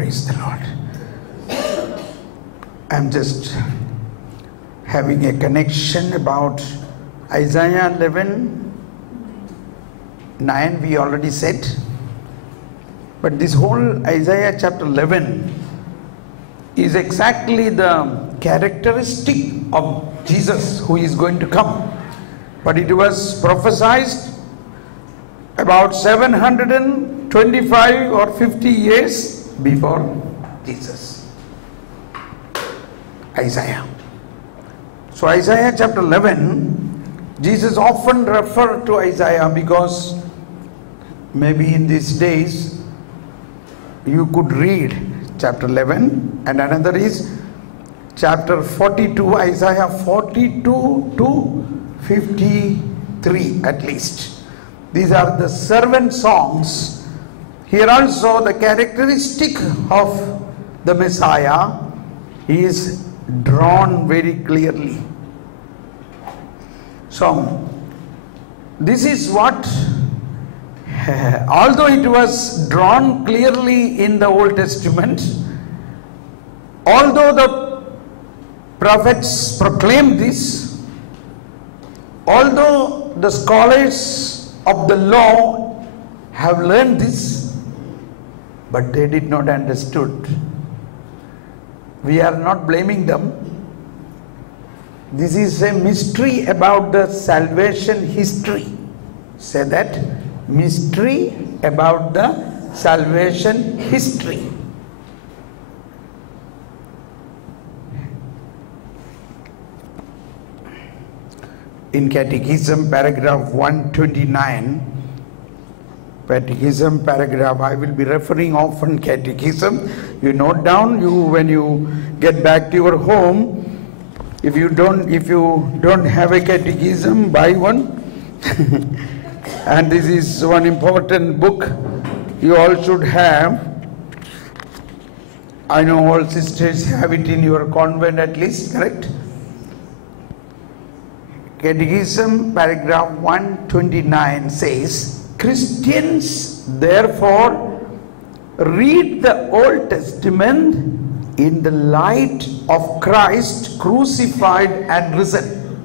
Praise the Lord. I'm just having a connection about Isaiah 11:9 we already said. But this whole Isaiah chapter 11 is exactly the characteristic of Jesus who is going to come. But it was prophesied about 725 or 50 years before Jesus. Isaiah. So Isaiah chapter 11, Jesus often referred to Isaiah because maybe in these days you could read chapter 11 and another is chapter 42, Isaiah 42 to 53 at least. These are the servant songs. Here also the characteristic of the Messiah is drawn very clearly. So this is what, although it was drawn clearly in the Old Testament, although the prophets proclaimed this, although the scholars of the law have learned this, but they did not understood. We are not blaming them. This is a mystery about the salvation history. Say that, mystery about the salvation history. In Catechism paragraph 129, Catechism paragraph, I will be referring often Catechism. You note down, when you get back to your home, if you don't have a catechism, buy one. And this is one important book you all should have. I know all sisters have it in your convent at least, correct? Catechism paragraph 129 says, Christians therefore read the Old Testament in the light of Christ crucified and risen.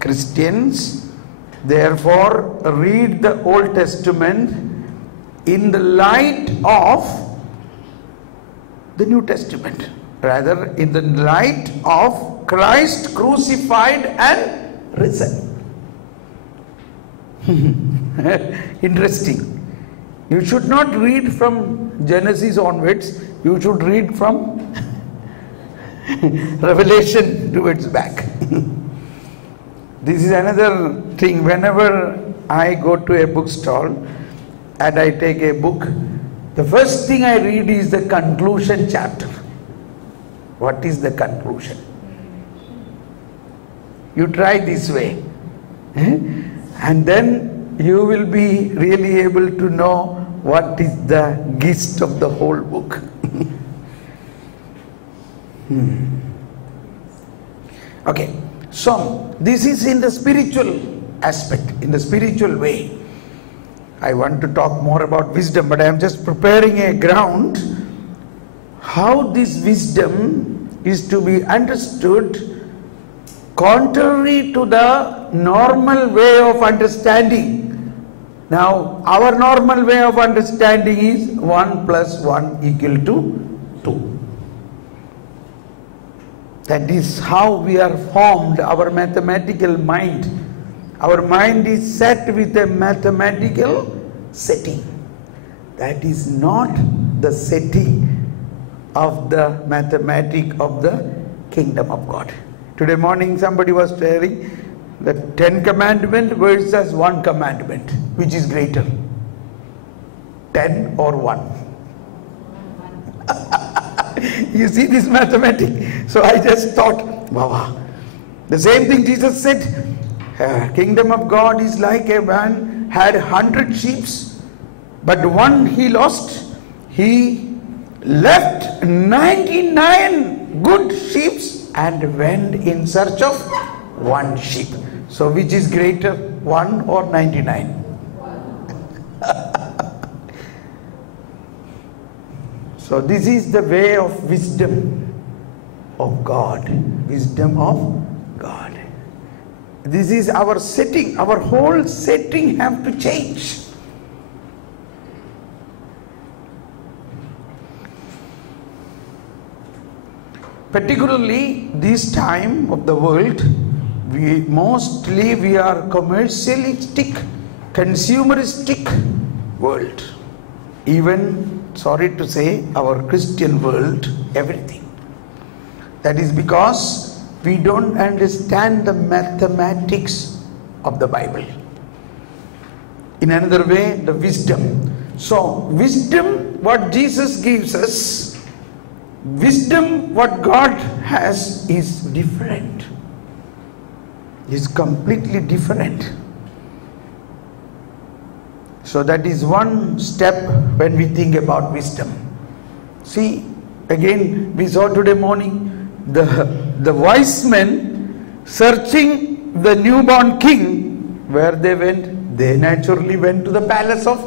Christians therefore read the Old Testament in the light of the New Testament, rather in the light of Christ crucified and risen. Interesting. You should not read from Genesis onwards, you should read from Revelation towards back. This is another thing. Whenever I go to a bookstall and I take a book, the first thing I read is the conclusion chapter. What is the conclusion? You try this way. And then you will be really able to know what is the gist of the whole book. Okay, so this is in the spiritual aspect, in the spiritual way. I want to talk more about wisdom, but I am just preparing a ground how this wisdom is to be understood contrary to the normal way of understanding. Now, our normal way of understanding is 1 plus 1 equal to 2. That is how we are formed, our mathematical mind. Our mind is set with a mathematical setting. That is not the setting of the mathematics of the kingdom of God. Today morning somebody was sharing the 10 commandments versus 1 commandment. Which is greater? 10 or 1? You see this mathematics? So I just thought, wow. The same thing Jesus said, kingdom of God is like a man had 100 sheep, but one he lost. He left 99 good sheep and went in search of 1 sheep. So which is greater, 1 or 99? So this is the way of wisdom of God. Wisdom of God. This is our setting. Our whole setting have to change. Particularly this time of the world, we are commercialistic, consumeristic world. Even, sorry to say, our Christian world, everything. That is because we don't understand the mathematics of the Bible. In another way, the wisdom. So, wisdom, what Jesus gives us, wisdom, what God has, is different. Is completely different. So that is one step when we think about wisdom. See, again, we saw today morning the wise men searching the newborn king. Where they went? They naturally went to the palace of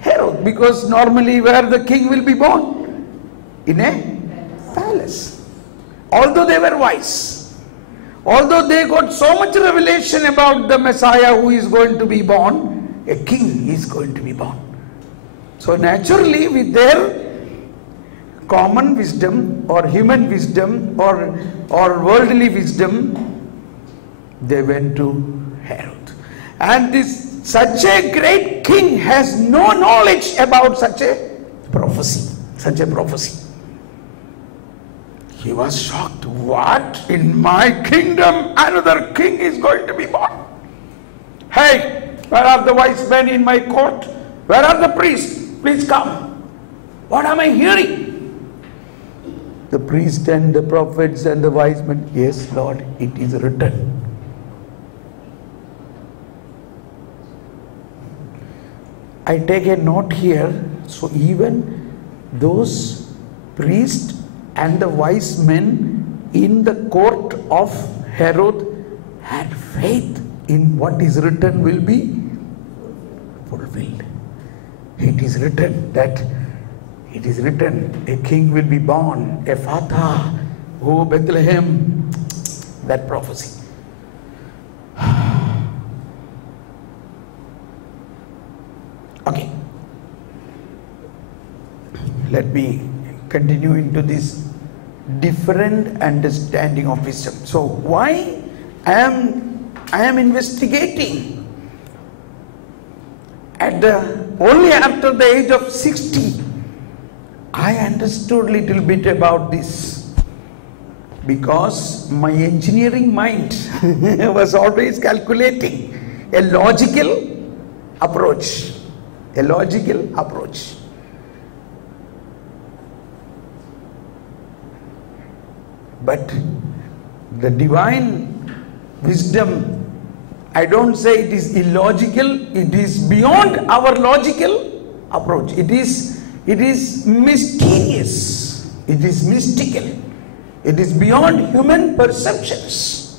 Herod, because normally where the king will be born? In a palace. Although they were wise, although they got so much revelation about the Messiah who is going to be born, a king is going to be born. So naturally, with their common wisdom or human wisdom or worldly wisdom, they went to Herod. And such a great king has no knowledge about such a prophecy. He was shocked. What? In my kingdom, another king is going to be born? Hey, where are the wise men in my court? Where are the priests? Please come. What am I hearing? The priest and the prophets and the wise men. Yes, Lord, it is written. I take a note here. So even those priests and the wise men in the court of Herod had faith in what is written will be fulfilled. It is written a king will be born, a father, oh Bethlehem, that prophecy. Okay, let me continue into this different understanding of wisdom. So why I am investigating only after the age of 60. I understood little bit about this because my engineering mind was always calculating a logical approach. But the divine wisdom, I don't say it is illogical, it is beyond our logical approach. It is mysterious, it is mystical, it is beyond human perceptions.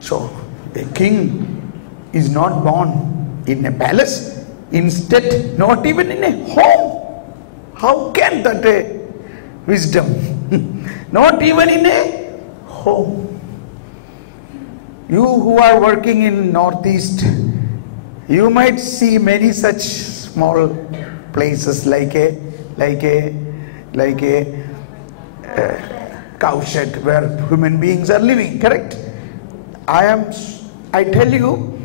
So a king is not born in a palace, instead not even in a home. How can that a wisdom? Not even in a home. You who are working in Northeast, you might see many such small places like a cowshed where human beings are living, correct? I tell you,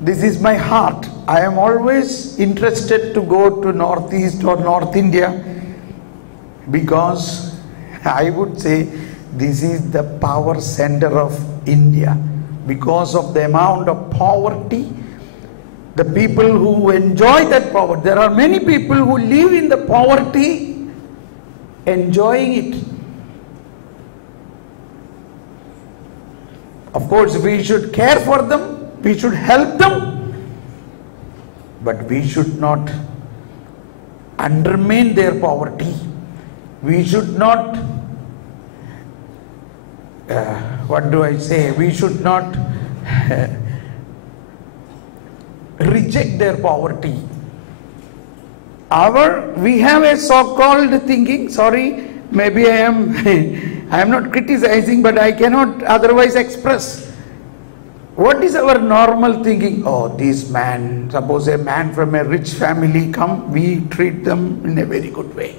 this is my heart. I am always interested to go to Northeast or North India because I would say this is the power center of India. Because of the amount of poverty, the people who enjoy that poverty, there are many people who live in the poverty enjoying it. Of course, we should care for them, we should help them, but we should not undermine their poverty. We should not we should not reject their poverty. we have a so-called thinking, sorry, maybe I am not criticizing, but I cannot otherwise express. What is our normal thinking? Oh, this man, suppose a man from a rich family come, we treat them in a very good way.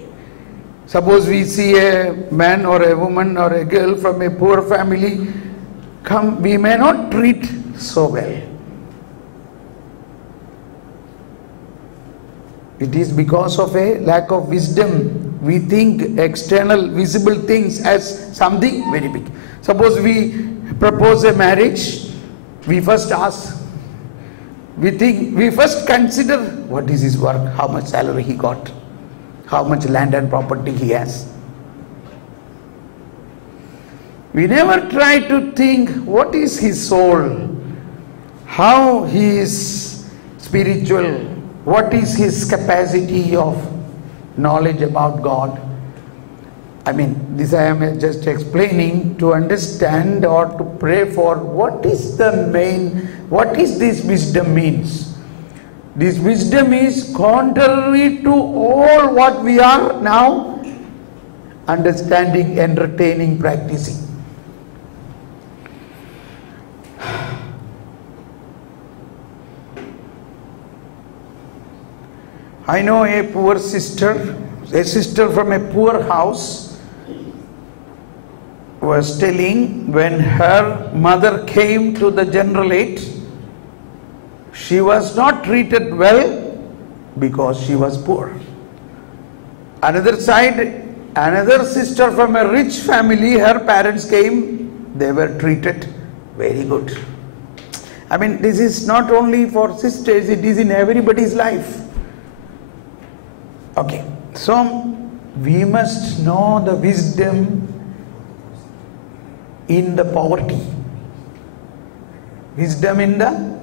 Suppose we see a man or a woman or a girl from a poor family come, we may not treat so well. It is because of a lack of wisdom. We think external visible things as something very big. Suppose we propose a marriage, we first ask, we first consider what is his work, how much salary he got, how much land and property he has. We never try to think what is his soul, how he is spiritual, what is his capacity of knowledge about God. I mean, this I am just explaining to understand or to pray for what is this wisdom means. This wisdom is contrary to all what we are now understanding, entertaining, practicing. I know a poor sister, a sister from a poor house, was telling when her mother came to the general aid, she was not treated well because she was poor. Another side, another sister from a rich family, her parents came, they were treated very good. I mean, this is not only for sisters, it is in everybody's life. Okay, so we must know the wisdom in the poverty. Wisdom in the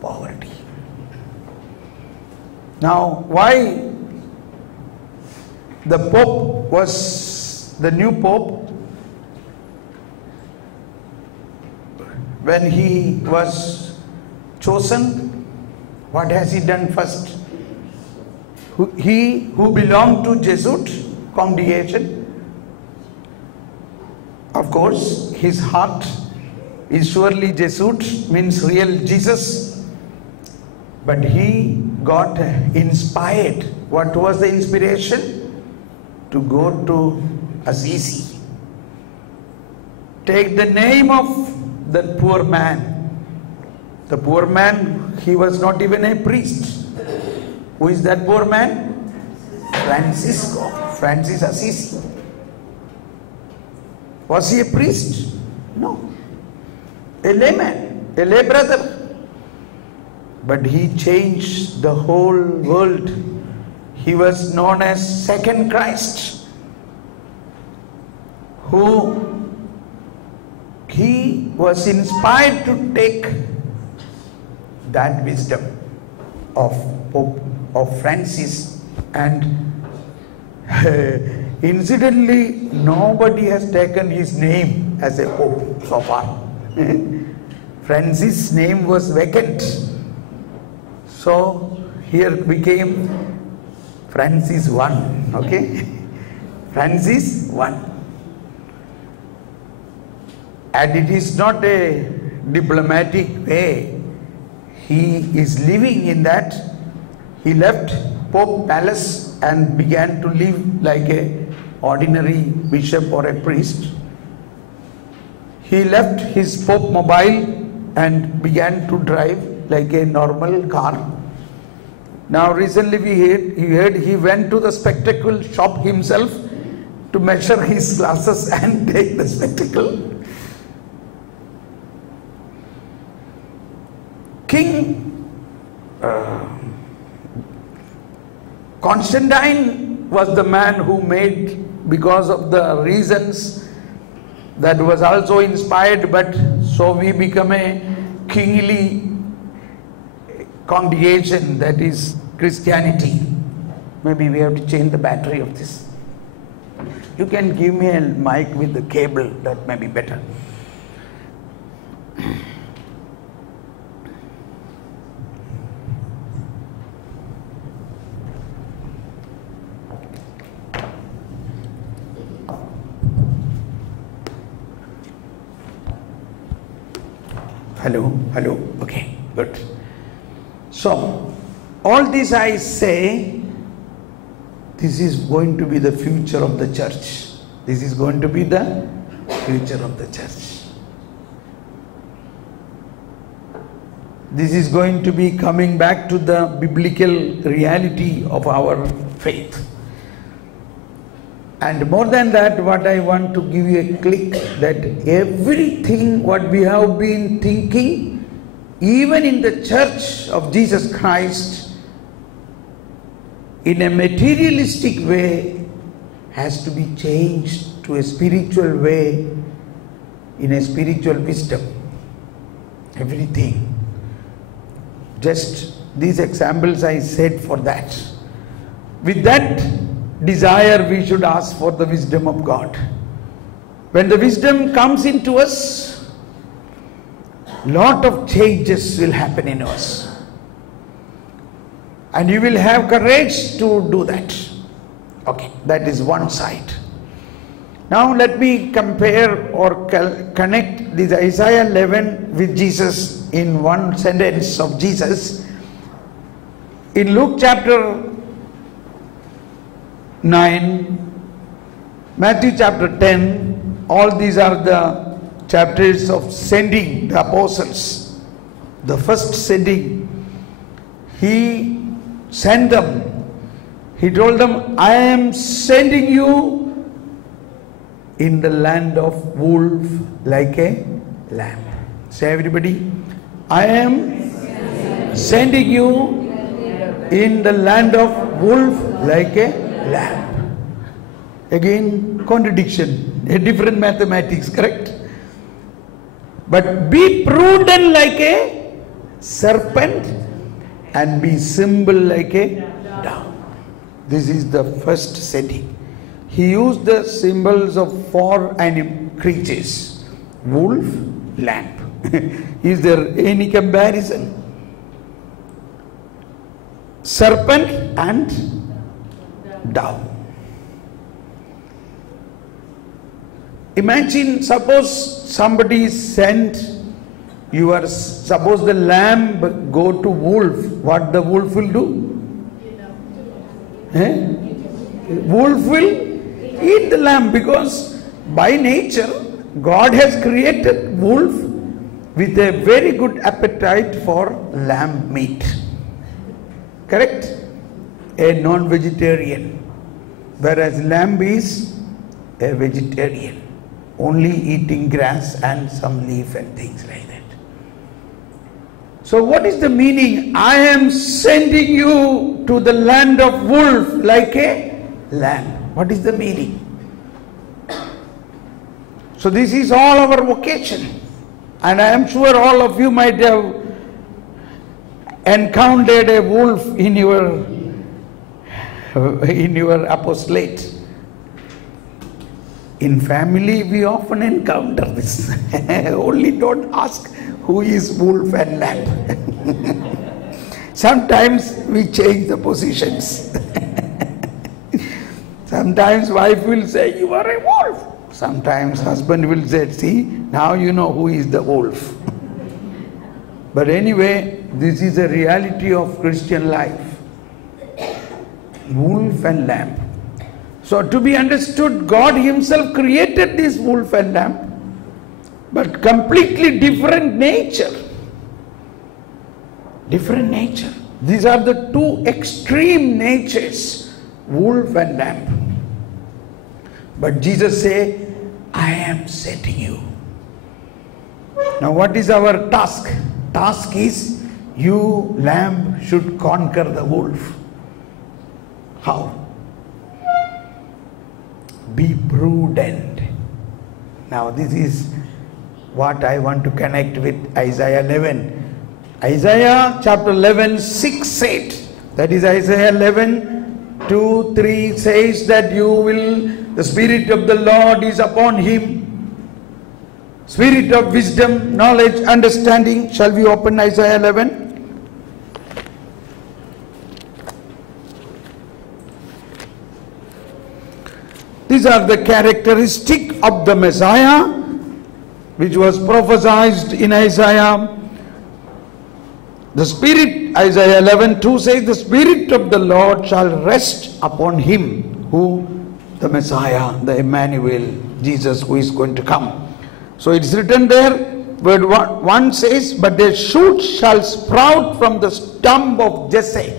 poverty. Now, why the Pope was the new Pope? When he was chosen, what has he done first? He who belonged to Jesuit congregation, of course, his heart is surely Jesuit, means real Jesus. But he got inspired. What was the inspiration? To go to Assisi. Take the name of that poor man. The poor man, he was not even a priest. Who is that poor man? Francis Assisi. Was he a priest? No. A layman, a lay brother. But he changed the whole world. He was known as Second Christ. He was inspired to take that wisdom of Pope of Francis, and incidentally nobody has taken his name as a pope so far. Francis' name was vacant, so here became Francis I. Okay, Francis I, and it is not a diplomatic way. He is living in that. He left Pope Palace and began to live like a ordinary bishop or a priest. He left his Pope mobile and began to drive like a normal car. Now recently we heard he went to the spectacle shop himself to measure his glasses and take the spectacle. King Constantine was the man who made, because of the reasons, that was also inspired, but so we become a kingly congregation, that is Christianity. Maybe we have to change the battery of this. You can give me a mic with the cable, that may be better. Hello. Okay, good. So, all this I say, this is going to be the future of the church. This is going to be the future of the church. This is going to be coming back to the biblical reality of our faith. And more than that, what I want to give you a click, that everything what we have been thinking, even in the church of Jesus Christ, in a materialistic way, has to be changed to a spiritual way, in a spiritual wisdom. Everything. Just these examples I said for that. With that desire, we should ask for the wisdom of God. When the wisdom comes into us, lot of changes will happen in us. And you will have courage to do that. Okay, that is one side. Now let me compare or connect this Isaiah 11 with Jesus in one sentence of Jesus. In Luke chapter 9, Matthew chapter 10, all these are the chapters of sending the apostles. The first sending, he sent them. He told them, I am sending you in the land of wolf like a lamb. Say everybody, I am sending you in the land of wolf like a lamb. Again, contradiction, a different mathematics, correct? But be prudent like a serpent and be simple like a dove. This is the first setting. He used the symbols of four creatures: wolf, lamb. Is there any comparison? Serpent and dove. Imagine, suppose somebody sent suppose the lamb go to wolf, what the wolf will do? Wolf will eat the lamb, because by nature God has created wolf with a very good appetite for lamb meat. Correct? A non-vegetarian. Whereas lamb is a vegetarian, only eating grass and some leaf and things like that. So what is the meaning? I am sending you to the land of wolf like a lamb. What is the meaning? So this is all our vocation. And I am sure all of you might have encountered a wolf in your apostolate. In family we often encounter this. Only don't ask who is wolf and lamb. Sometimes we change the positions. Sometimes wife will say, you are a wolf. Sometimes husband will say, see, now you know who is the wolf. But anyway, this is a reality of Christian life. Wolf and lamb. So to be understood, God himself created this wolf and lamb, but completely different nature. Different nature. These are the two extreme natures, wolf and lamb. But Jesus said, I am sending you. Now what is our task? Task is, you lamb should conquer the wolf. How? Be prudent. Now this is what I want to connect with Isaiah 11. Isaiah chapter 11, 6, 8. That is Isaiah 11, 2, 3 says that the Spirit of the Lord is upon him. Spirit of wisdom, knowledge, understanding. Shall we open Isaiah 11? These are the characteristics of the Messiah, which was prophesied in Isaiah The Spirit, Isaiah 11:2 says, the Spirit of the Lord shall rest upon him. Who? The Messiah, the Emmanuel, Jesus who is going to come. So it's written there, word 1 says, but a shoot shall sprout from the stump of Jesse,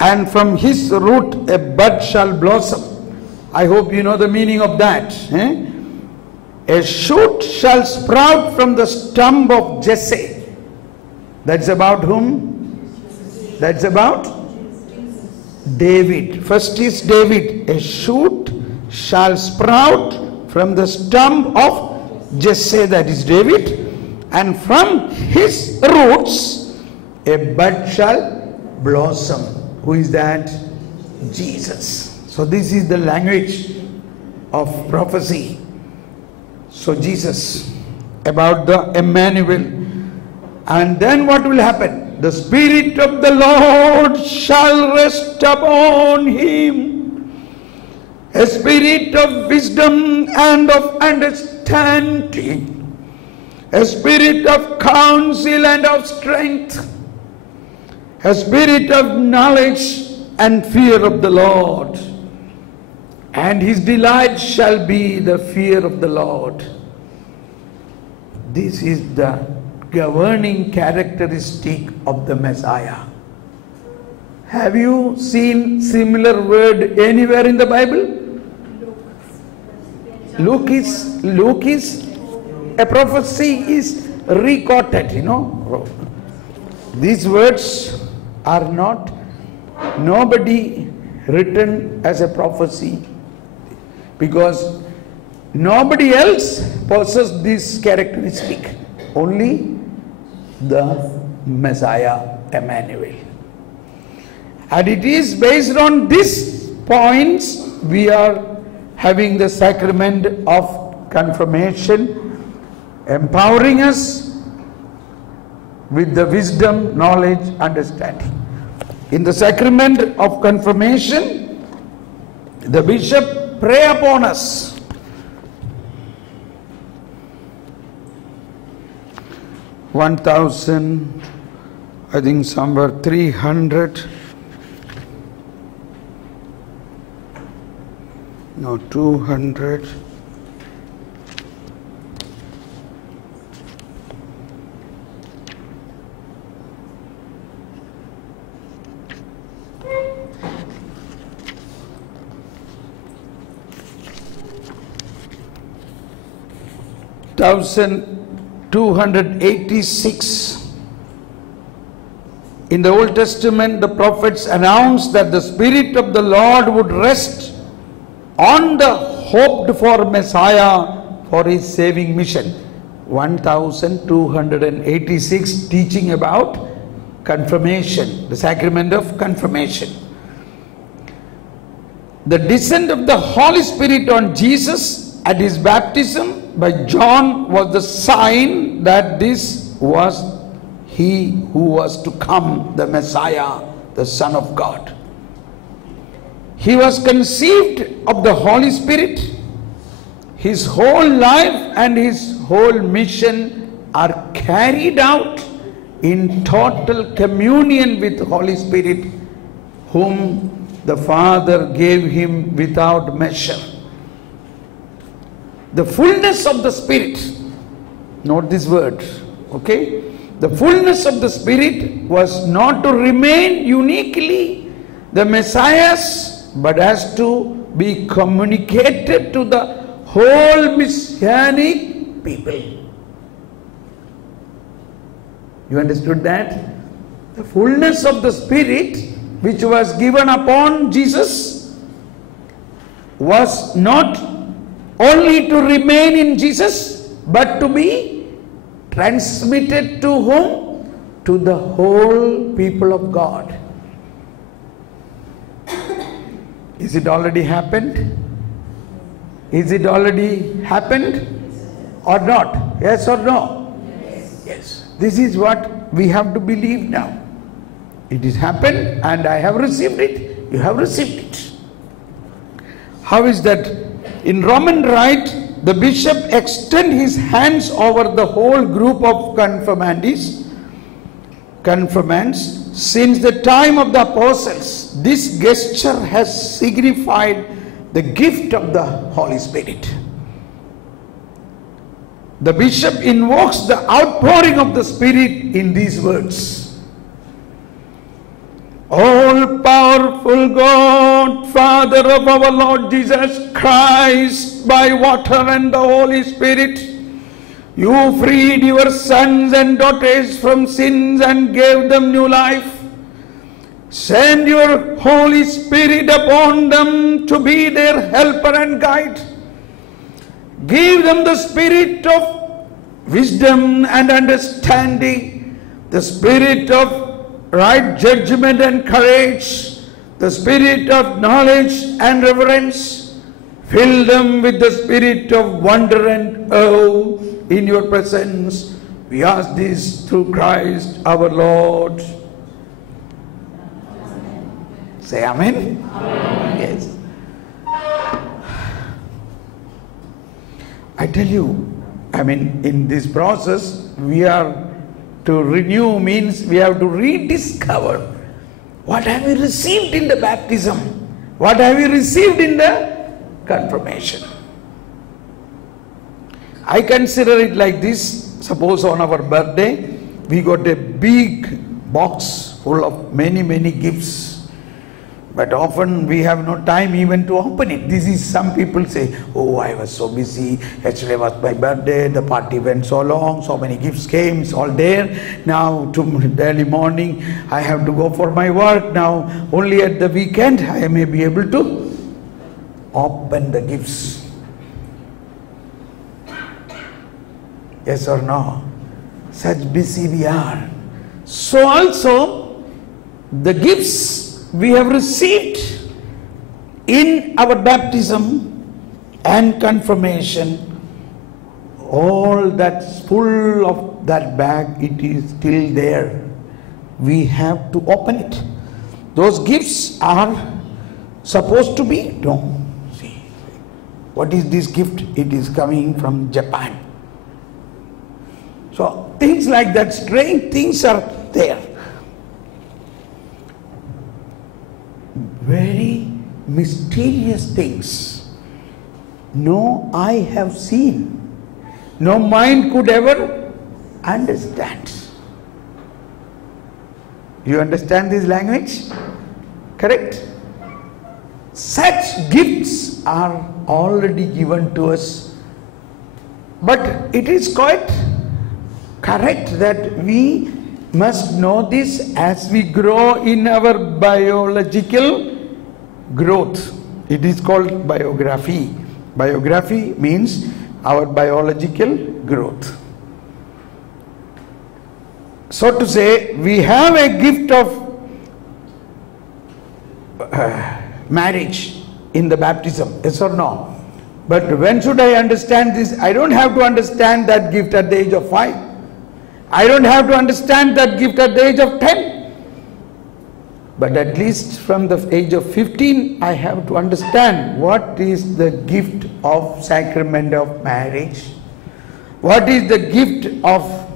and from his root a bud shall blossom. I hope you know the meaning of that. A shoot shall sprout from the stump of Jesse. That's about whom? That's about David. First is David. A shoot shall sprout from the stump of Jesse, that is David, and from his roots a bud shall blossom. Who is that? Jesus. So this is the language of prophecy. So Jesus, about the Emmanuel. And then what will happen? The Spirit of the Lord shall rest upon him. A spirit of wisdom and of understanding. A spirit of counsel and of strength. A spirit of knowledge and fear of the Lord. And his delight shall be the fear of the Lord. This is the governing characteristic of the Messiah. Have you seen similar word anywhere in the Bible? Luke is a prophecy is recorded, you know. These words are not nobody written as a prophecy, because nobody else possesses this characteristic. Only the Messiah, Emmanuel. And it is based on these points we are having the sacrament of confirmation, empowering us with the wisdom, knowledge, understanding. In the sacrament of confirmation, the bishop pray upon us. I think somewhere 300, no, 200. Thousand 286. In the Old Testament, the prophets announced that the Spirit of the Lord would rest on the hoped for Messiah for his saving mission. 1286 teaching about confirmation, the sacrament of confirmation. The descent of the Holy Spirit on Jesus at his baptism by John was the sign that this was he who was to come, the Messiah, the Son of God. He was conceived of the Holy Spirit. His whole life and his whole mission are carried out in total communion with the Holy Spirit, whom the Father gave him without measure. The fullness of the Spirit, note this word, okay? The fullness of the Spirit was not to remain uniquely the Messiah's, but has to be communicated to the whole Messianic people. You understood that? The fullness of the Spirit which was given upon Jesus was not only to remain in Jesus, but to be transmitted to whom? To the whole people of God. Is it already happened? Is it already happened or not? Yes or no? Yes. Yes. This is what we have to believe now. It is happened and I have received it. You have received it. How is that? In Roman rite, the bishop extends his hands over the whole group of confirmandees confirmants, since the time of the apostles, this gesture has signified the gift of the Holy Spirit. The bishop invokes the outpouring of the Spirit in these words. All-powerful God, Father of our Lord Jesus Christ, by water and the Holy Spirit, you freed your sons and daughters from sins and gave them new life. Send your Holy Spirit upon them to be their helper and guide. Give them the spirit of wisdom and understanding, the spirit of right judgment and courage, the spirit of knowledge and reverence. Fill them with the spirit of wonder and awe in your presence. We ask this through Christ our Lord. Say amen. Amen. Yes. I tell you, in this process, we are to renew, means we have to rediscover what have we received in the baptism, what have we received in the confirmation. I consider it like this. Suppose on our birthday, we got a big box full of many gifts. But often we have no time even to open it. This is, some people say, oh, I was so busy. Yesterday was my birthday. The party went so long. So many gifts came. It's all there. Now, early morning, I have to go for my work. Now, only at the weekend, I may be able to open the gifts. Yes or no? Such busy we are. So also, the gifts we have received in our baptism and confirmation, all that's full of that bag, it is still there. We have to open it. Those gifts are supposed to be, no. See, what is this gift? It is coming from Japan. So things like that, strange things are there. Very mysterious things. No eye have seen. No mind could ever understand. You understand this language? Correct? Such gifts are already given to us. But it is quite correct that we must know this as we grow in our biological growth. It is called biography. Biography means our biological growth. So to say, we have a gift of marriage in the baptism, yes or no? But when should I understand this? I don't have to understand that gift at the age of 5. I don't have to understand that gift at the age of 10. But at least from the age of 15, I have to understand what is the gift of sacrament of marriage. What is the gift of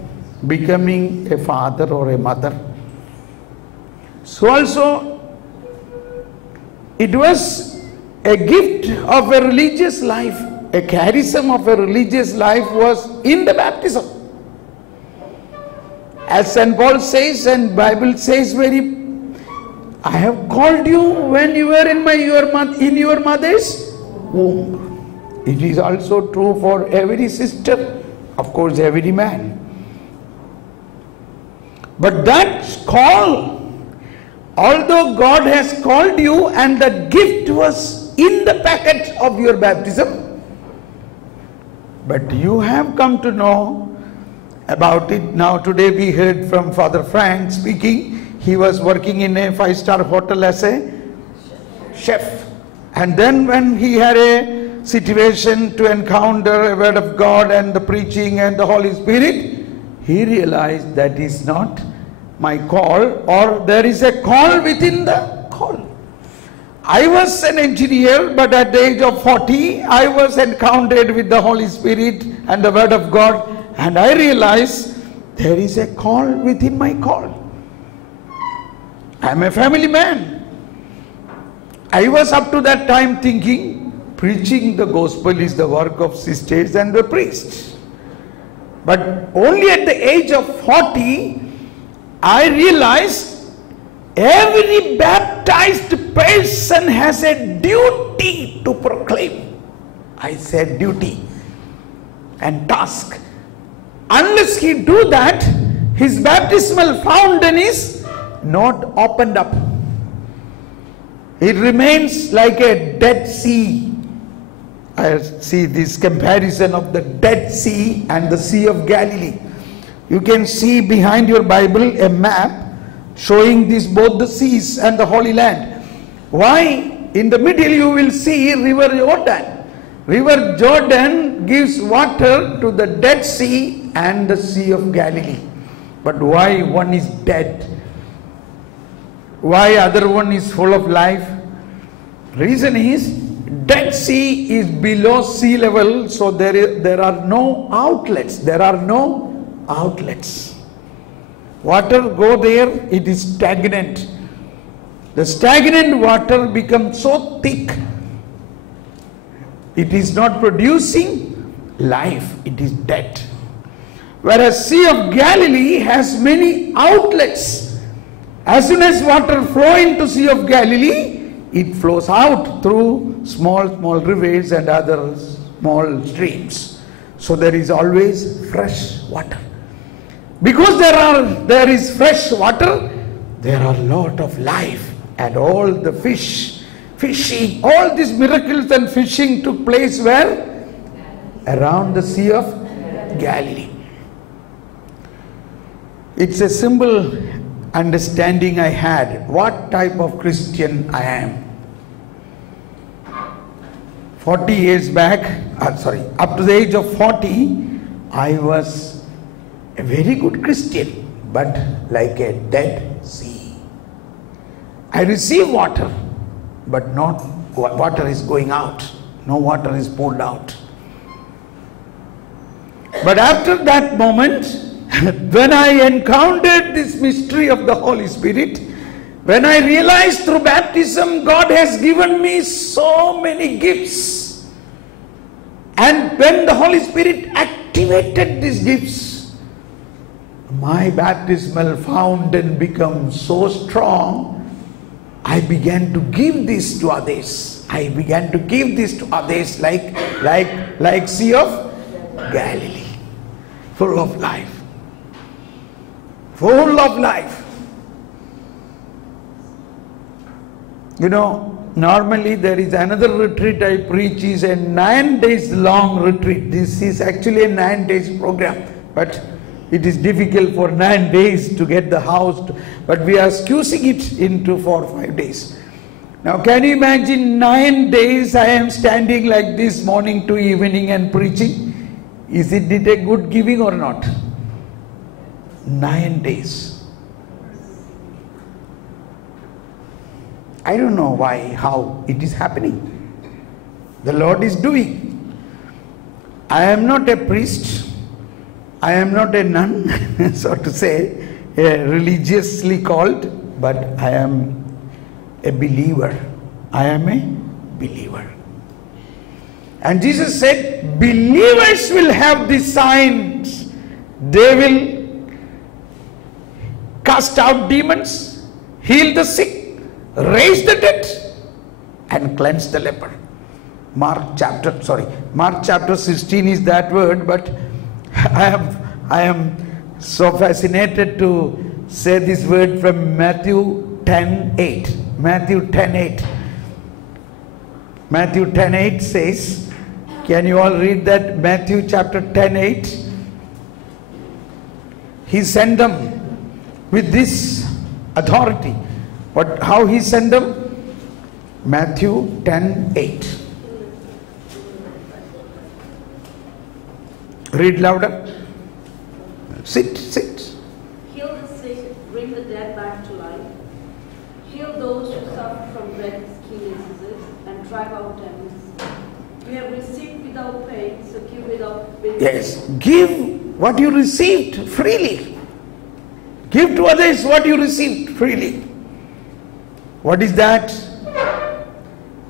becoming a father or a mother. So also, it was a gift of a religious life. A charism of a religious life was in the baptism. As St. Paul says, and Bible says I have called you when you were in your mother's womb. It is also true for every sister, of course every man. But that call, although God has called you and the gift was in the packet of your baptism, but you have come to know about it. Now today we heard from Father Frank speaking. He was working in a 5-star hotel as a chef. And then when he had a situation to encounter a word of God and the preaching and the Holy Spirit, he realized that is not my call, or there is a call within the call. I was an engineer, but at the age of 40, I was encountered with the Holy Spirit and the word of God, and I realized there is a call within my call. I am a family man. I was up to that time thinking preaching the gospel is the work of sisters and the priests. But only at the age of 40, I realized every baptized person has a duty to proclaim. I said duty and task. Unless he do that, his baptismal fountain is not opened up. It remains like a Dead Sea. I see this comparison of the Dead Sea and the Sea of Galilee. You can see behind your Bible a map showing both the seas and the Holy Land. Why? In the middle you will see River Jordan. River Jordan gives water to the Dead Sea and the Sea of Galilee. But why one is dead? Why other one is full of life? Reason is Dead Sea is below sea level, so there are no outlets. There are no outlets. Water go there, it is stagnant. The stagnant water becomes so thick, it is not producing life, it is dead. Whereas Sea of Galilee has many outlets. As soon as water flow into Sea of Galilee, it flows out through small rivers and other small streams. So there is always fresh water. Because there is fresh water, there are lot of life, and all the fishing, all these miracles and fishing took place where? Around the Sea of Galilee. It's a simple understanding I had what type of Christian I am. 40 years back, up to the age of 40, I was a very good Christian, but like a Dead Sea. I receive water, but not water is going out. No water is poured out. But after that moment, when I encountered this mystery of the Holy Spirit, when I realized through baptism God has given me so many gifts, and when the Holy Spirit activated these gifts, my baptismal fountain became so strong, I began to give this to others. I began to give this to others like Sea of Galilee, full of life. Full of life. You know, normally there is another retreat I preach, is a 9 days long retreat. This is actually a 9 days program, but it is difficult for 9 days to get the house, but we are squeezing it into 4 or 5 days. Now can you imagine 9 days I am standing like this morning to evening and preaching? Is it a good giving or not? 9 days. I don't know why, how it is happening. The Lord is doing. I am not a priest. I am not a nun, so to say, religiously called, but I am a believer. I am a believer. And Jesus said, believers will have these signs. They will cast out demons, heal the sick, raise the dead, and cleanse the leper. Mark chapter 16 is that word, but I am so fascinated to say this word from Matthew 10:8. Matthew 10:8. Matthew 10:8 says, can you all read that? Matthew chapter 10:8. He sent them with this authority. How he sent them? Matthew 10:8. Read louder. Sit. Heal the sick, bring the dead back to life. Heal those who suffer from red skin diseases, and drive out demons. We have received without pay, so give without bill. Yes, give what you received freely. Give to others what you received freely. What is that?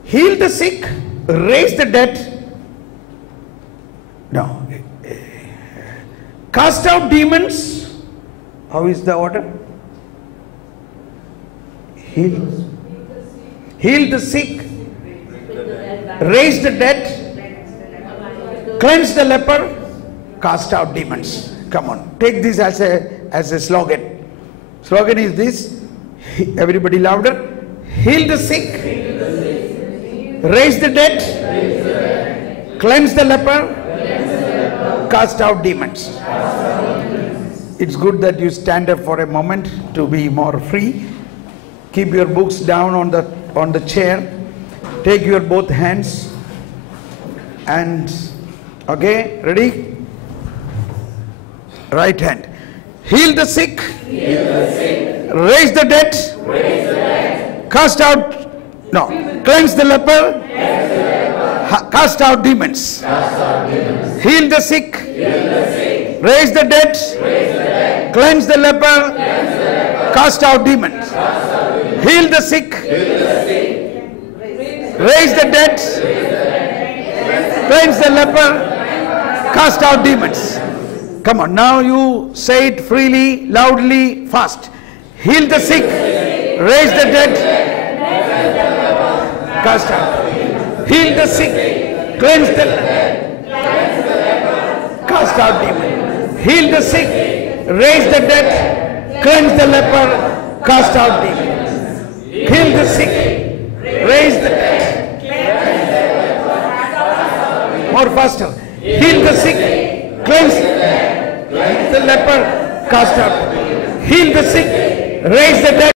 Heal the sick, raise the dead. No. Cast out demons. How is the order? Heal the sick, raise the dead, cleanse the leper, cast out demons. Come on, take this as a slogan. Slogan is this. Everybody louder. Heal the sick, raise the dead, cleanse the leper, cast out demons. It's good that you stand up for a moment to be more free. Keep your books down on the chair. Take your both hands and okay, ready? Right hand. Heal the sick. Raise the dead. Cast out. No. Cleanse the leper. Cast out demons. Heal the sick. Raise the dead. Cleanse the leper. Cast out demons. Heal the sick. Raise the dead. Cleanse the leper. Cast out demons. Come on, now you say it freely, loudly, fast. Heal the sick. Raise the dead. Cast out. Heal the sick. Cleanse the leper. Cast out demons. Heal the sick. Raise the dead. Cleanse the leper. Cast out demons. Heal the sick. Raise the dead. More faster. Heal the sick. Cleanse the leper. Cast out. Heal the sick. Raise the dead.